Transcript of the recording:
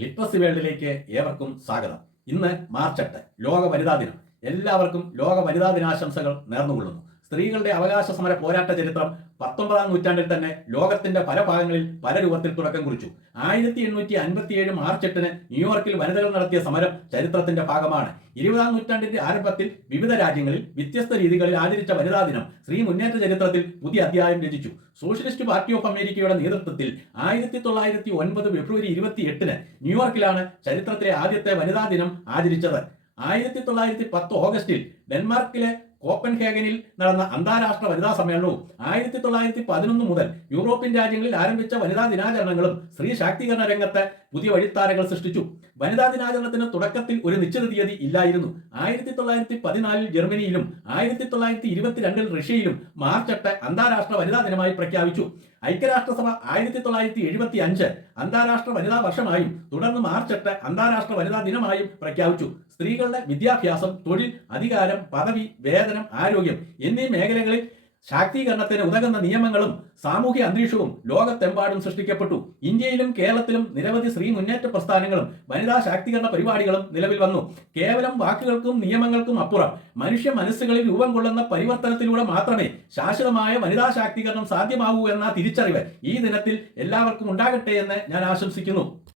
Literacy വേൾഡിലേക്ക് ഏവർക്കും സ്വാഗതം. ഇന്ന് മാർച്ച് 8 ലോക വനിതാ ദിനം. എല്ലാവർക്കും ലോക വനിതാ ദിനാശംസകൾ നേർന്നുകൊള്ളുന്നു. സ്ത്രീകളുടെ അവകാശ സമര പോരാട്ട ചരിത്രം 19-ാം നൂറ്റാണ്ടിൽ തന്നെ ലോകത്തിന്റെ പല ഭാഗങ്ങളിൽ പല രൂപത്തിൽ തുടക്കം കുറിച്ചു. 1857 മാർച്ച് 8-ന് ന്യൂയോർക്കിൽ വനിതകൾ നടത്തിയ സമരം ചരിത്രത്തിന്റെ ഭാഗമാണ്. 20-ാം നൂറ്റാണ്ടിന്റെ ആരംഭത്തിൽ വിവിധ രാജ്യങ്ങളിൽ വ്യത്യസ്ത രീതികളിൽ ആചരിച്ച വനിതാ ദിനം സ്ത്രീ മുന്നേറ്റ ചരിത്രത്തിൽ പുതിയ അധ്യായം രചിച്ചു. സോഷ്യലിസ്റ്റ് പാർട്ടി ഓഫ് അമേരിക്കയുടെ നേതൃത്വത്തിൽ 1909 ഫെബ്രുവരി 28-ന് ന്യൂയോർക്കിലാണ് ചരിത്രത്തിലെ ആദ്യത്തെ വനിതാ ദിനം ആചരിച്ചത്. 1910 ഓഗസ്റ്റിൽ ഡെൻമാർക്കിലെ കോപ്പൻഹേഗനിൽ നടന്ന അന്താരാഷ്ട്ര വനിതാ സമ്മേളനവും 1911 മുതൽ യൂറോപ്യൻ രാജ്യങ്ങളിൽ ആരംഭിച്ച വനിതാ ദിനാചരണങ്ങളും സ്ത്രീ ശാക്തീകരണ രംഗത്ത് പുതിയ വഴിത്താരകൾ സൃഷ്ടിച്ചു. വനിതാ ദിനാചരണത്തിന് തുടക്കത്തിൽ ഒരു നിശ്ചിത തീയതി ഇല്ലായിരുന്നു. 1914 ജർമ്മനിയിലും 1922 റഷ്യയിലും മാർച്ച് 8 അന്താരാഷ്ട്ര വനിതാ ദിനമായി പ്രഖ്യാപിച്ചു. ഐക്യരാഷ്ട്രസഭ 1975 അന്താരാഷ്ട്ര വനിതാ വർഷമായും തുടർന്ന് മാർച്ച് 8 അന്താരാഷ്ട്ര വനിതാ ദിനമായും പ്രഖ്യാപിച്ചു. സ്ത്രീകളുടെ വിദ്യാഭ്യാസം, തൊഴിൽ, അധികാരം, പദവി, വേതനം, ആരോഗ്യം എന്നീ മേഖലകളിൽ ശാക്തീകരണത്തിന് ഉതകുന്ന നിയമങ്ങളും സാമൂഹ്യ അന്തരീക്ഷവും ലോകത്തെമ്പാടും സൃഷ്ടിക്കപ്പെട്ടു. ഇന്ത്യയിലും കേരളത്തിലും നിരവധി സ്ത്രീ മുന്നേറ്റ പ്രസ്ഥാനങ്ങളും വനിതാ ശാക്തീകരണ പരിപാടികളും നിലവിൽ വന്നു. കേവലം വാക്കുകൾക്കും നിയമങ്ങൾക്കും അപ്പുറം മനുഷ്യ മനസ്സുകളിൽ രൂപം കൊള്ളുന്ന പരിവർത്തനത്തിലൂടെ മാത്രമേ ശാശ്വതമായ വനിതാ ശാക്തീകരണം സാധ്യമാവൂ എന്ന തിരിച്ചറിവ് ഈ ദിനത്തിൽ എല്ലാവർക്കും ഉണ്ടാകട്ടെ എന്ന് ഞാൻ ആശംസിക്കുന്നു.